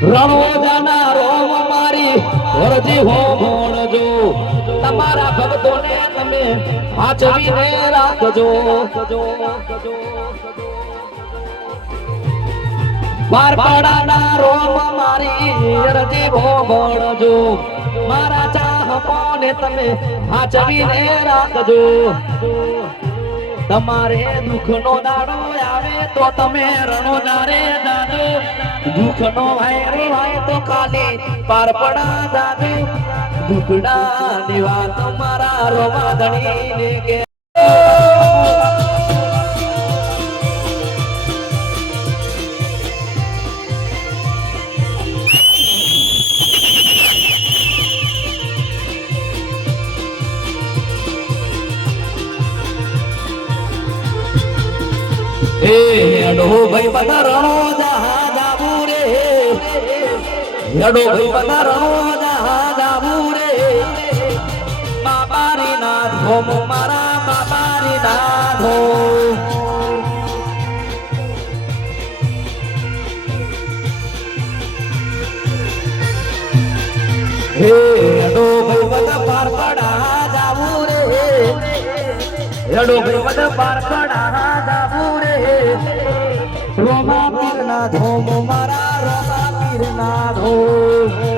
રણોજાના રોમ મારી વરજી હો મોણજો તમારા ભક્તોને તમે હાચવીને રાખજો બારપાડાના રોમ મારી વરજી હો મોણજો મારા ચાહકોને તમે હાચવીને રાખજો તમારે દુઃખનો દાડો આવે તો તમે રણોજા રે જાજો દુઃખનો વાયરો હોય તો ખાલી પારપડા જાજો દુઃખડા ની વાત મારા રોમાધણીને કે હેડો ભાઈ બધા રણોજા જાબુ રે હેડો ભાઈ બધા રણોજા જાબુ રે બાબારી ના ધોમ મારા બાબારી ના ધોમ હેડો ભાઈ બધા પારપડા જાબુ રે હેડો ભાઈ બધા પારપડા જાબુ રે રોમા પીર ના ધોમ મારા રોમા પીર ના ધોમ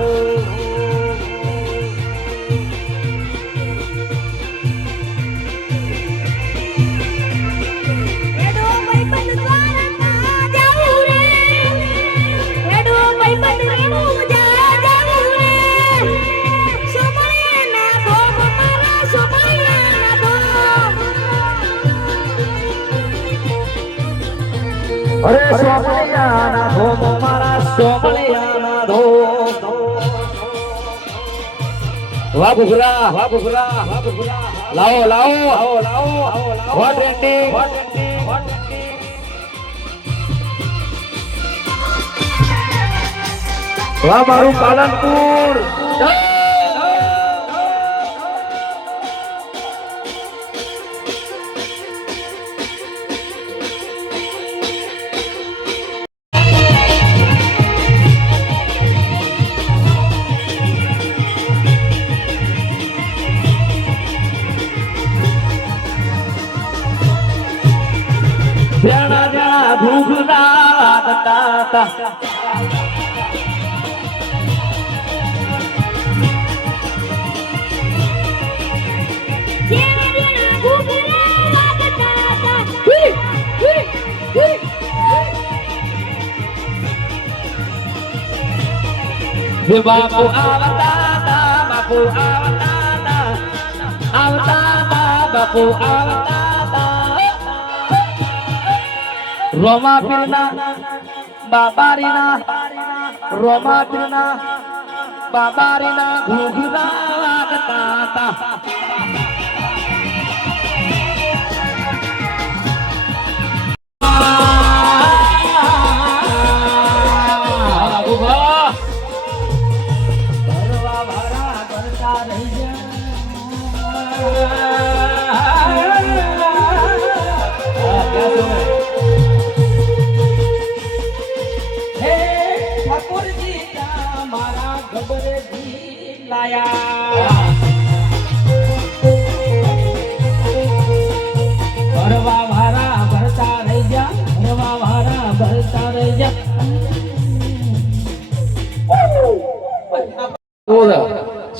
અરે સોમલિયાના ધોમ મારા સોમલિયાના ધોમ વાહ ભુગરા લાવો વોટ રેન્ડી વાહ મારું પાલનપુર જણા જણા ભૂગરા દાતા બાપુ આવતા બાપુ આવતા બાપુ આવતા રોમા પીરના બાબારીના રોમા પીરના બાબારીના ઘૂઘરા વાગતા હતા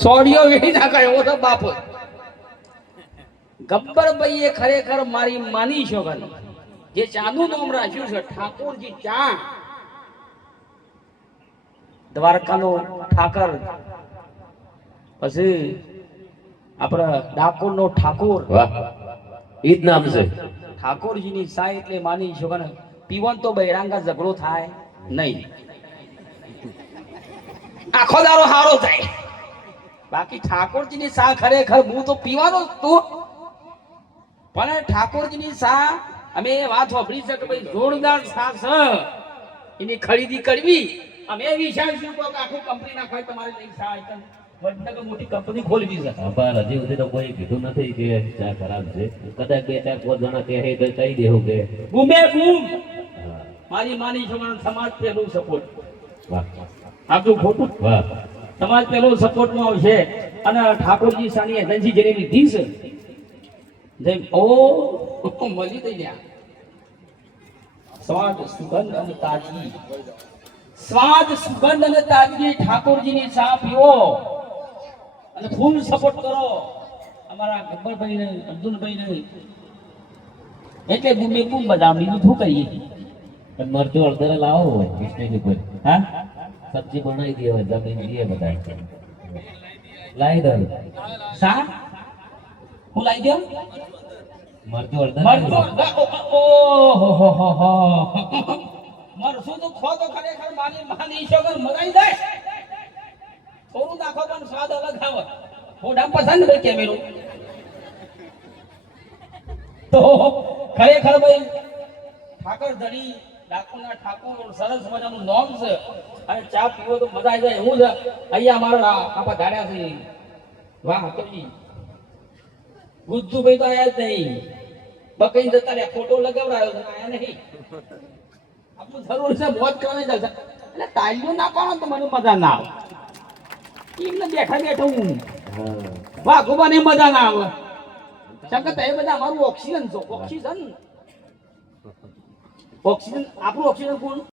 સોડિયો વેહી નાખાય એવો તો બાપ ગબ્બરભાઈ એ ખરેખર મારી માની શોગન જે ચાનું નામ રાખ્યું છે ઠાકોરજી ચા દ્વારકાનો ઠાકર પછી આપણા ડાકોર નો ઠાકોર ઈ જ નામ છે ઠાકોરજીની સાય એટલે માની શોગન પીવન તો બૈરાંગા ઝઘડો થાય નહીં આખો દારો હારો થાય બાકી ઠાકોરજીની સા ખરેખર હું તો પીવાનો તું પણ ઠાકોરજીની સા અમે વાત વાપરી છે કે ભાઈ જોરદાર સા છે એની ખરીદી કરવી અમે વિચારશું કે આખું કંપની નાખવાય તમારે લઈ સા વડનગર મોટી કંપની ખોલવી છે પણ હજી સુધી તો કોઈ કીધું નથી કે ચા ખરાબ છે. કદાચ 2-4 જણા કહે તો કહી દેવું કે બૂમે બૂમ હા. મારી માની છોકરાનો સમાજ પહેલું સપોર્ટ વાહ આપણું ખોટું વાહ સમાજ પહેલો સપોર્ટમાં આવશે અને ઠાકોરજી સાની એજન્સી જેને લીધી છે જેમ ઓ મળી થઈ ગયા સ્વાદ સુગંધ અને તાજગી સ્વાદ સુગંધ અને તાજગી ઠાકોરજીની ચા પીવો અને ફૂલ સપોર્ટ કરો અમારા ગબ્બરભાઈને અર્જુનભાઈને એટલે બૂમે બૂમ બધા બીજું શું કહીએ પણ મરચું અડધરે લાવો મિસ્ટેક ઉપર હા સબ્જી બનાવી દે હવે જમીન દે બધા લાવી દો સા હું લાવી દઉં મરચું અડધર મરસું તો ખો તો ખરેખર માની શોગર મગાઈ જાય થોડું નાખો પણ સ્વાદ અલગ આવે થોડા પસંદ ભાઈ કેમેરો તો ખરેખર ભાઈ ઠાકર ધણી ડાકોરના ઠાકોર સરસ મજાનું નોમ છે અને ચા પીવો તો મજા આવી જાય એવું છે અહીંયા અમારા આપા ધાડ્યા છે વાહ કવિ ગુજ્જુભાઈ તો આયા જ નહીં બકઈ જતા રહ્યા ફોટો લગાવડાયો છે આયા નહીં આપણું જરૂર છે મોજ કરવાની ચાલશે એટલે તાળીઓ ના પાડો તો મને મજા ના આવે એમને બેઠા બેઠા હું વાહ ગોબાને મજા ના આવે શંકર એ બધા અમારું ઓક્સિજન છો ઓક્સિજન આપણું ઓક્સિજન કોણ